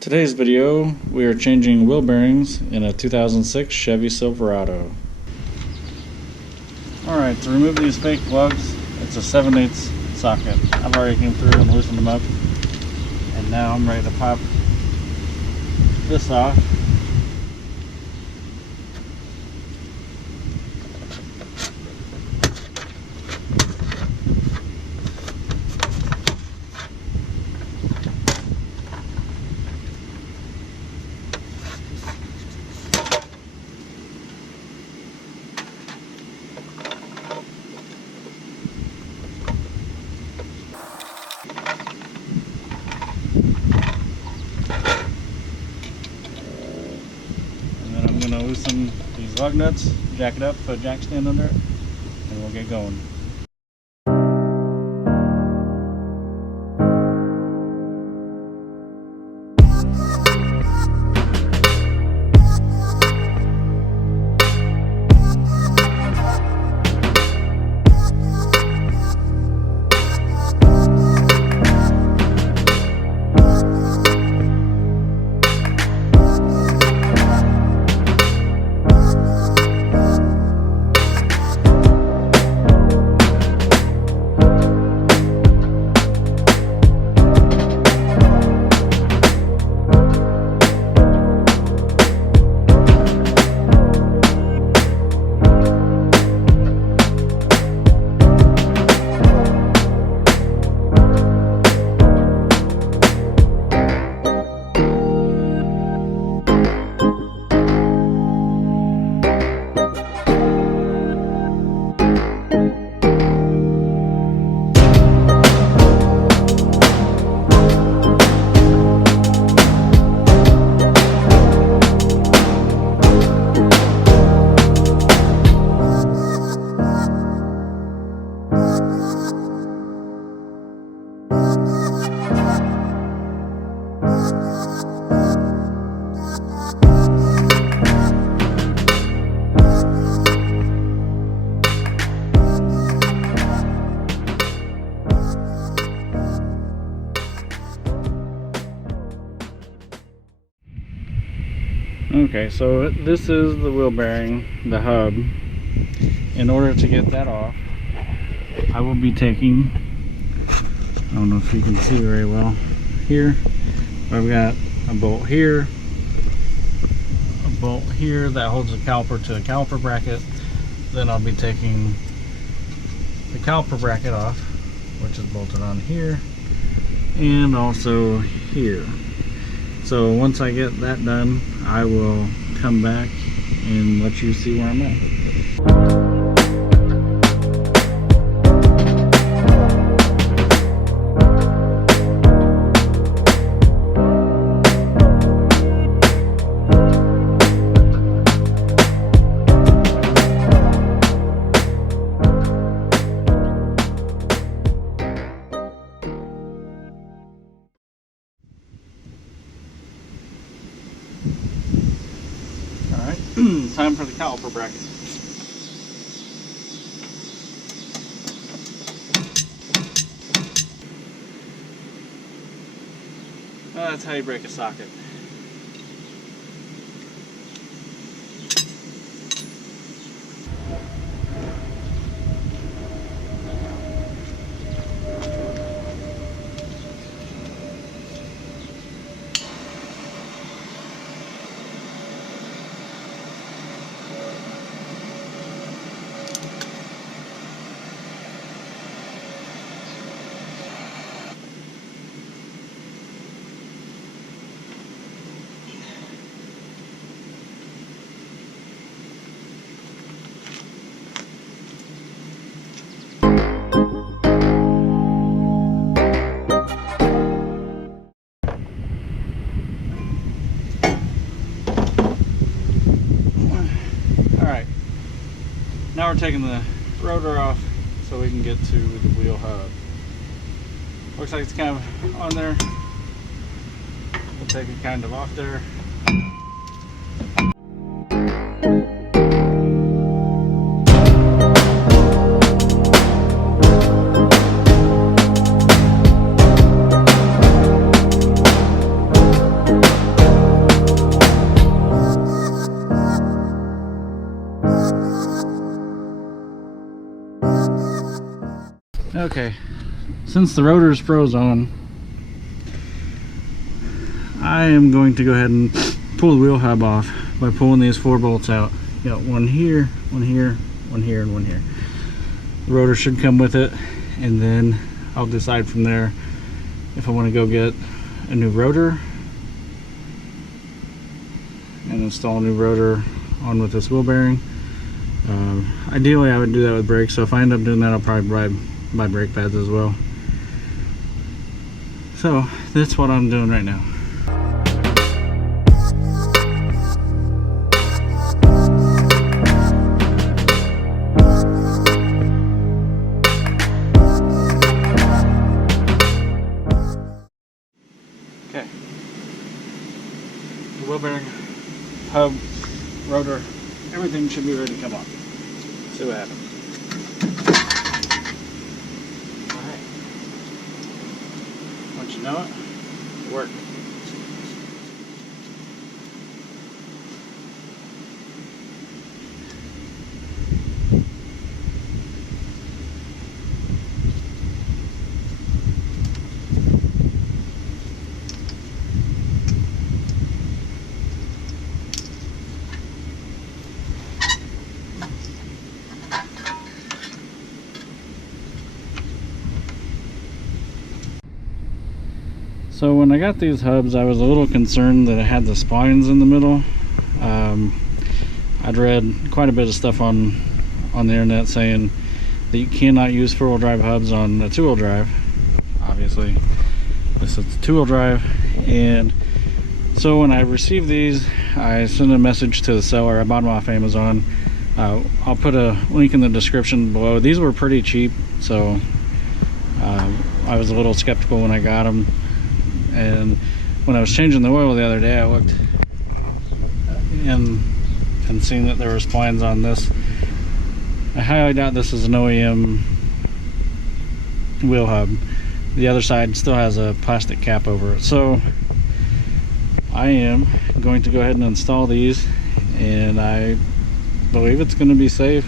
Today's video, we are changing wheel bearings in a 2006 Chevy Silverado. Alright, to remove these fake plugs, it's a 7/8 socket. I've already came through and loosened them up. And now I'm ready to pop this off. I'm going to loosen these lug nuts, jack it up, put a jack stand under it, and we'll get going. Okay, so this is the wheel bearing, the hub. In order to get that off, I will be taking, I don't know if you can see very well here, I've got a bolt here that holds the caliper to the caliper bracket. Then I'll be taking the caliper bracket off, which is bolted on here, and also here. So once I get that done, I will come back and let you see where I'm at. Time for the caliper bracket. That's how you break a socket. Now we're taking the rotor off so we can get to the wheel hub. Looks like it's kind of on there. We'll take it kind of off there. since the rotor is froze on, I am going to go ahead and pull the wheel hub off by pulling these 4 bolts out. You got one here, one here, one here, and one here. The rotor should come with it, and then I'll decide from there if I want to go get a new rotor and install a new rotor on with this wheel bearing. Ideally I would do that with brakes, so if I end up doing that, I'll probably buy brake pads as well. So that's what I'm doing right now. Okay, the wheel bearing, hub, rotor, everything should be ready to come off. See what happens. Alright. Once you know it, work. So when I got these hubs, I was a little concerned that it had the splines in the middle. I'd read quite a bit of stuff on the internet saying that you cannot use 4-wheel drive hubs on a 2-wheel drive. Obviously, this is 2-wheel drive, and so when I received these, I sent a message to the seller. I bought them off Amazon. I'll put a link in the description below. These were pretty cheap, so I was a little skeptical when I got them. And when I was changing the oil the other day, I looked and seen that there were splines on this. I highly doubt this is an OEM wheel hub. The other side still has a plastic cap over it. So I am going to go ahead and install these, and I believe it's going to be safe.